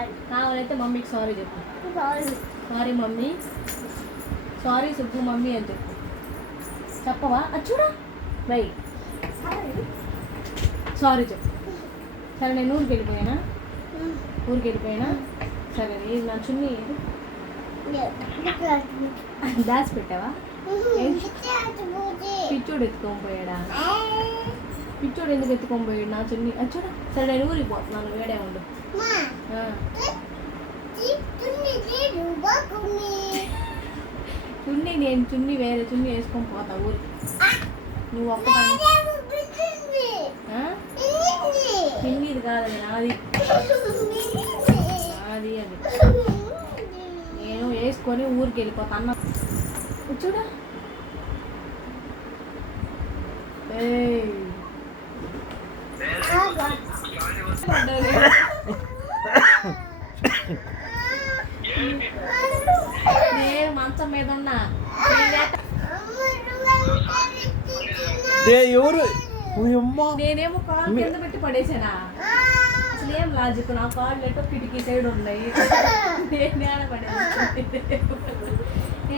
కావాలైతే మమ్మీకి సారీ చెప్పు. Sorry mummy, sorry Subbu mummy అని చెప్పు. చెప్పవా? అది చూడా బై సారీ చెప్పు. సరే నేను ఊరికి వెళ్ళిపోయానా? సరే ఇది నా చున్నీ దాచి పెట్టావా? పిచ్చోడు ఎత్తుకొని పోయాడా? పిచ్చోడు ఎందుకు ఎత్తుకొని పోయాడు నా చున్నీ? అది చూడ. సరే నేను ఊరికి పోతున్నాను, వేడే ఉండు. చున్నీ నేను చున్నీ వేరే చున్నీ వేసుకొని పోతా ఊరికి. నువ్వు ఒక్క పిన్నీది కాదు నాది అది అది నేను వేసుకొని ఊరికి వెళ్ళిపోతా అన్న. చూడా నేను మంచం మీద ఉన్నా. నేనేమో కాలు కింద పెట్టి పడేసానా? అసలు ఏం లాజిక్? నా కాళ్ళు ఎటో కిటికీ సైడ్ ఉన్నాయి. నేను పడేసి